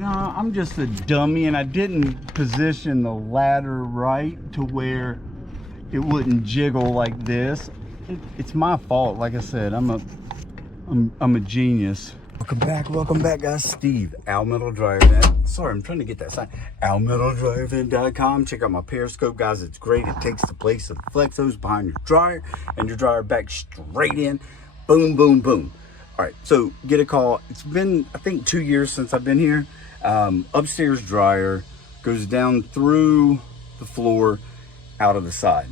No, I'm just a dummy, and I didn't position the ladder right to where it wouldn't jiggle like this. It's my fault. Like I said, I'm a genius. Welcome back, guys. Steve, Al Metal Dryer Vent. Sorry, I'm trying to get that sign. AlMetalDryerVent.com. Check out my Periscope, guys. It's great. It takes the place of the flex hose behind your dryer, and your dryer back straight in. Boom, boom, boom. All right, so get a call. It's been, I think, 2 years since I've been here. Upstairs dryer goes down through the floor, out of the side.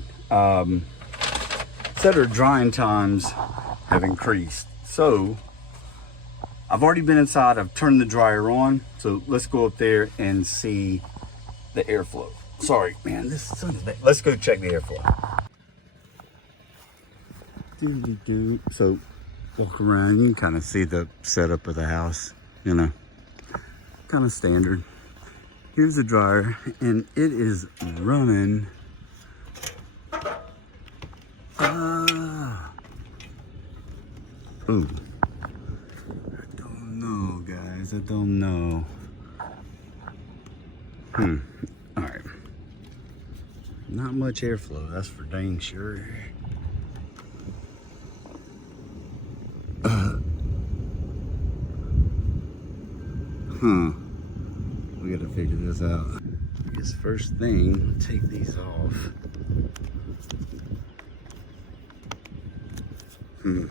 Said our drying times have increased. So I've already been inside. I've turned the dryer on. So let's go up there and see the airflow. Sorry, man, this son of a... Let's go check the airflow. So walk around, you can kind of see the setup of the house, you know, kind of standard. Here's the dryer, and it is running. Ooh. I don't know, guys. I don't know. All right. Not much airflow, that's for dang sure. We gotta figure this out. I guess first thing, take these off. Trying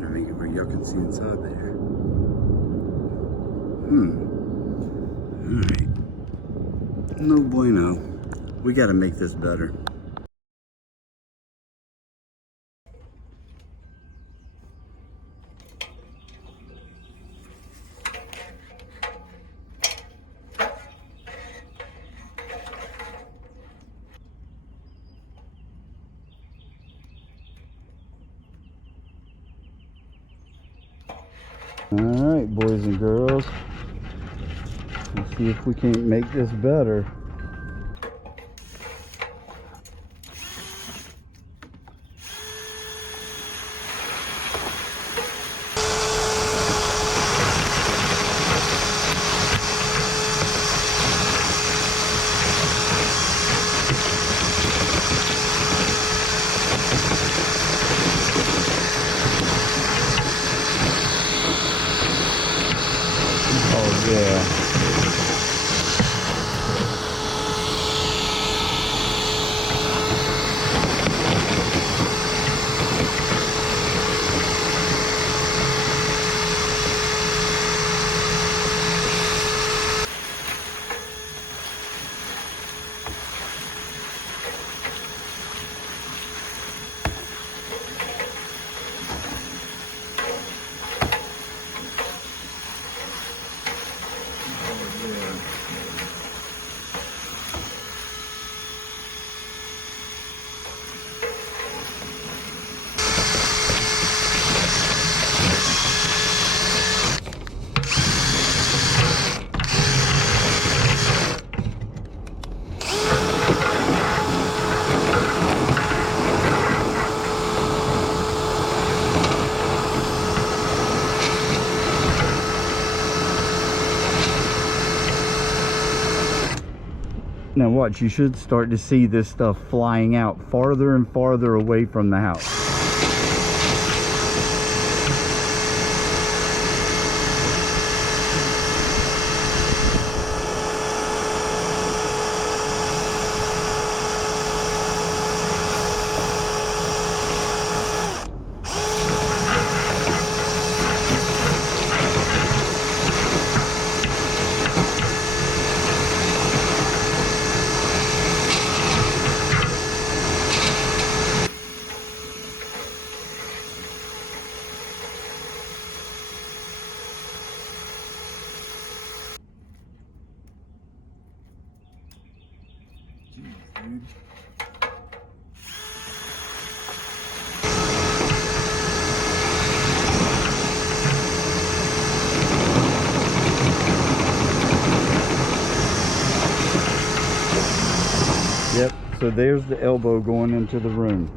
to make it where y'all can see inside there. Alright. No bueno. We gotta make this better. All right, boys and girls, let's see if we can't make this better. Oh yeah. Now watch, you should start to see this stuff flying out farther and farther away from the house. Dude. Yep, so there's the elbow going into the room.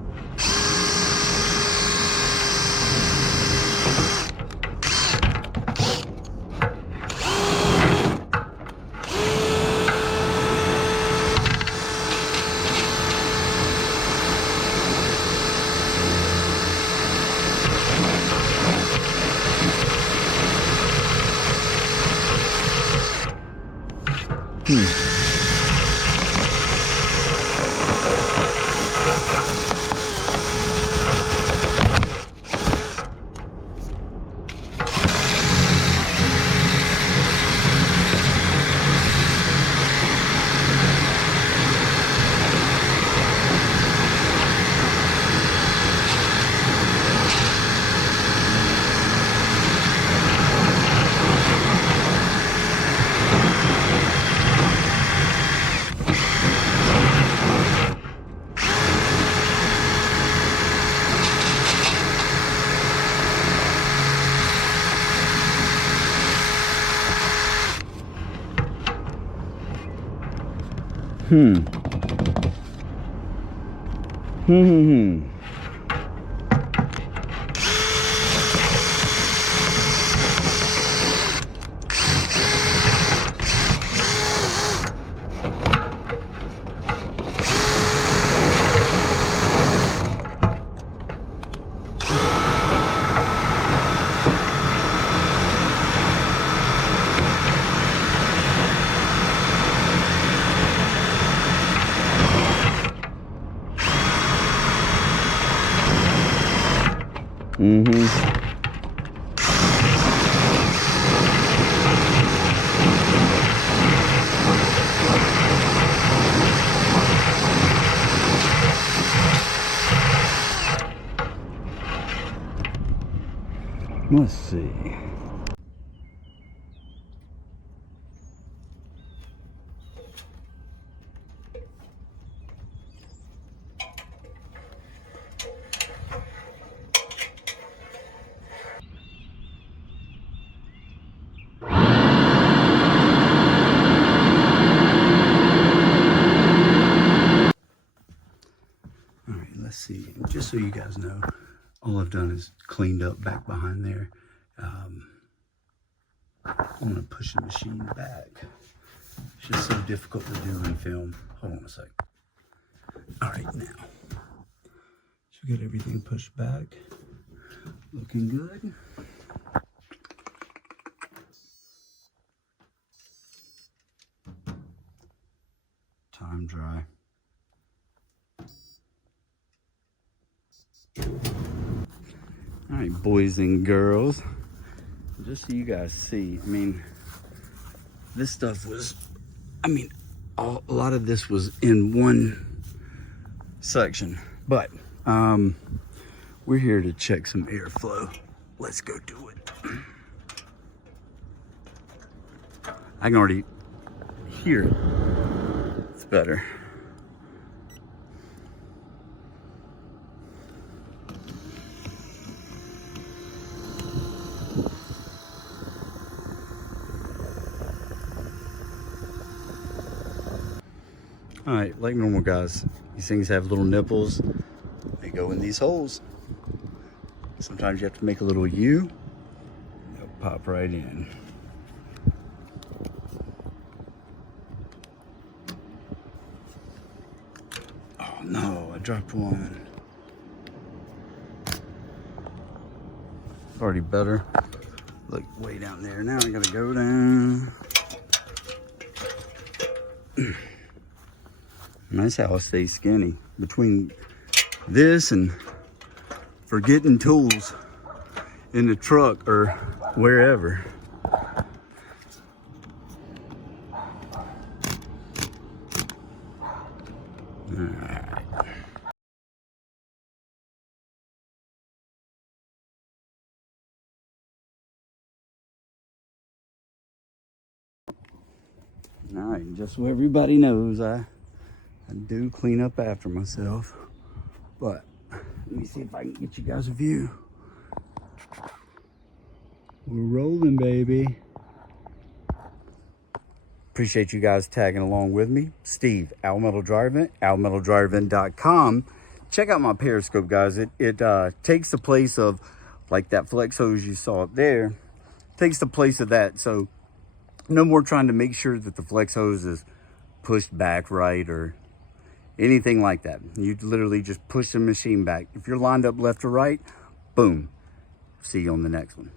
Let's see. Let's see, just so you guys know, all I've done is cleaned up back behind there. I'm gonna push the machine back. It's just so difficult to do in film. Hold on a sec. All right, now. So we got everything pushed back. Looking good. Time dry. All right, boys and girls, just so you guys see, I mean, this stuff was, I mean, a lot of this was in one section, but we're here to check some airflow. Let's go do it. I can already hear it. It's better. All right, like normal guys, these things have little nipples. They go in these holes. Sometimes you have to make a little U. They'll pop right in. Oh no, I dropped one. Already better. Look, way down there. Now I gotta go down. And that's how I stay skinny. Between this and forgetting tools in the truck or wherever. Alright. Alright, just so everybody knows, I do clean up after myself, but let me see if I can get you guys a view. We're rolling, baby. Appreciate you guys tagging along with me. Steve, Al Metal Drive-In, almetaldrivein.com. Check out my Periscope, guys. It takes the place of, like that flex hose you saw up there, takes the place of that. So no more trying to make sure that the flex hose is pushed back right or anything like that. You literally just push the machine back. If you're lined up left or right, boom. See you on the next one.